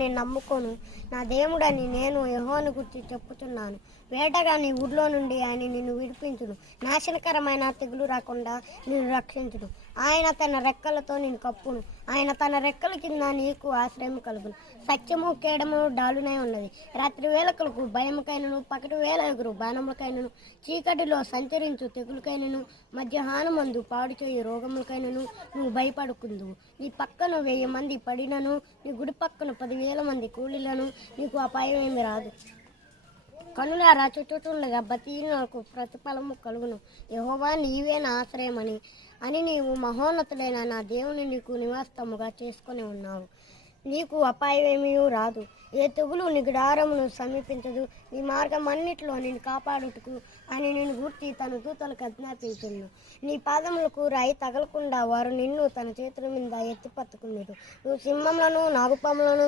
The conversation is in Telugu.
నేను నమ్ముకోను. నా దేవుడని నేను యెహోవాను గురించి చెప్పుచున్నాను. వేటగా నీ ఊర్లో నుండి ఆయన నిన్ను విడిపించును. నాశనకరమైన తెగులు రాకుండా నిన్ను రక్షించును. ఆయన తన రెక్కలతో నిన్ను కప్పును. ఆయన తన రెక్కల కింద నీకు ఆశ్రయం కలుగును. సత్యము కేడము డాలునై ఉన్నది. రాత్రి వేళకులకు భయముకైనను, పగటి వేళ ఎగురు బాణములకైనను, చీకటిలో సంచరించు తెగులకైనను, మధ్యాహ్నమందు పాడు చేయు రోగములకైనను నువ్వు భయపడుకుందువు. నీ పక్కన 1000 మంది పడినను, నీ గుడి పక్కన 10,000 మంది కూలిలను నీకు అపాయం ఏమి రాదు. కనులారా చుట్టూచుండగా బతిహీనులకు ప్రతిఫలము కలుగును. యెహోవా నీవే నా ఆశ్రయమని నీవు మహోన్నతుడైన నా దేవుని నీకు నివాసముగా చేసుకొని ఉన్నావు. నీకు అపాయమేమీ రాదు. ఏ తెగులు నీ గుడారమును సమీపించదు. నీ మార్గం అన్నిటిలో నేను కాపాడుటకు అని నిన్ను గూర్చి తన దూతలకు ఆజ్ఞాపించును. నీ పాదములకు రాయి తగలకుండా వారు నిన్ను తన చేతుల మీద ఎత్తి పట్టుకున్నారు. నువ్వు సింహములను, నాగుపాములను,